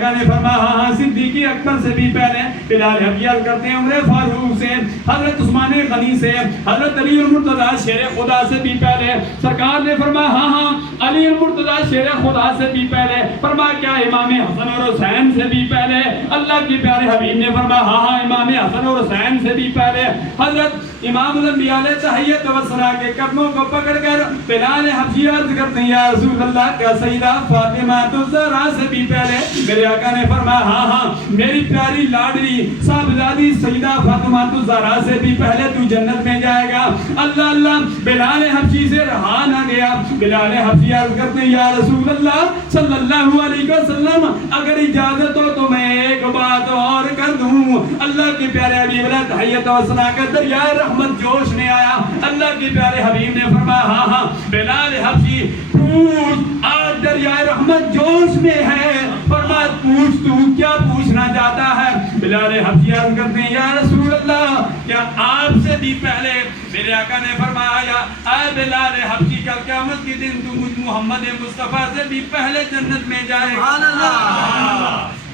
نے فرمایا ہاں صدیق اکبر سے بھی پہلے بلال حبیل کرتے ہیں عمر فاروق سے، حضرت عثمان غنی سے، حضرت علی المرتضی شیر خدا سے بھی پہلے سرکار نے فرمایا ہاں علی المرتضی شیر خدا سے بھی پہلے، فرمایا کیا امام حسن اور حسین سے بھی پہلے؟ اللہ کے پیارے حبیب نے فرمایا ہاں امام حسن اور حسین سے بھی پہلے، حضرت امام الانبیاء علیہ تحیت و ثنا کے قدموں کو پکڑ کر بلال حبشی عرض کرتے ہیں یا رسول اللہ کا سیدہ فاطمہ الزہرا سے بھی پہلے میرے آقا نے فرمایا ہاں میری پیاری لاڈلی صاحبزادی سیدہ فاطمہ الزہرا سے بھی پہلے تو جنت میں جائے گا۔ اللہ اللہ بلال حبشی سے رہا نہ گیا، بلال حبشی عرض کرتے ہیں یا رسول اللہ صلی اللہ علیہ وسلم اگر اجازت ہو تو میں ایک بات اور کر دوں۔ اللہ کے پیارے حبیب علیہ تحیت و ثنا کا دریائے رحمت جوش میں آیا، اللہ کے پیارے حبیب نے فرمایا ہاں بلال حبشی پوچھ، آج دریائے رحمت جوش میں ہے، فرمایا پوچھ تو کیا پوچھنا چاہتا ہے؟ بلال حبشی عرض کرتے ہیں یا رسول اللہ کیا آپ سے بھی پہلے؟ میرے آقا نے فرمایا اے بلال حبشی کل قیامت کے دن تو مجھ محمد مصطفیٰ سے بھی پہلے جنت میں جائے گا۔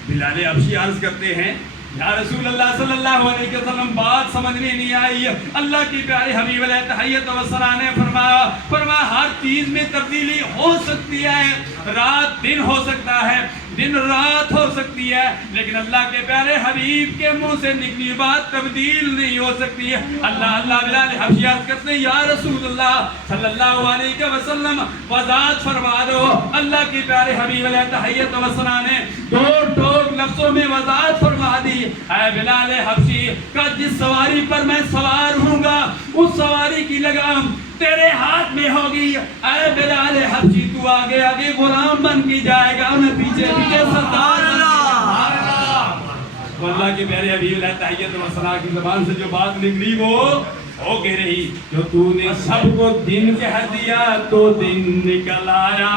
بلال حبشی عرض کرتے ہیں یا رسول اللہ صلی اللہ علیہ وسلم بات سمجھ میں نہیں آئی۔ اللہ کی پیارے حبیب علیہ تحیت و ثنا نے فرمایا ہر چیز میں تبدیلی ہو سکتی ہے، رات دن ہو سکتا ہے، دن رات ہو سکتی ہے، لیکن اللہ کے پیارے حبیب کے منہ سے نکلی بات تبدیل نہیں ہو سکتی ہے۔ اللہ بلال حبشی عرض کرتے ہیں یا رسول اللہ صلی اللہ علیہ وسلم وضاحت فرما دو۔ اللہ کے پیارے حبیب علیہ تحیت و ثنا نے دو ٹوک لفظوں میں وضاحت فرما دی، اے بلال حبشی کا جس سواری پر میں سوار ہوں گا اس سواری کی لگام تیرے ہاتھ میں ہوگی۔ اے بلال حبشی تو آگے آگے غلام بن کے جائے گا، میں پیچھے پیچھے سردار بن کے جائے گا۔ اللہ کے پیارے حبیب علیہ تحیت و ثنا کی زبان سے جو بات نکلی وہ کہہ رہی جو تو نے سب کو دن کہہ دیا تو دن نکل آیا،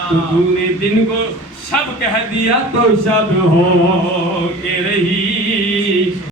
تو نے دن کو شب کہہ دیا تو شب ہو کے رہی۔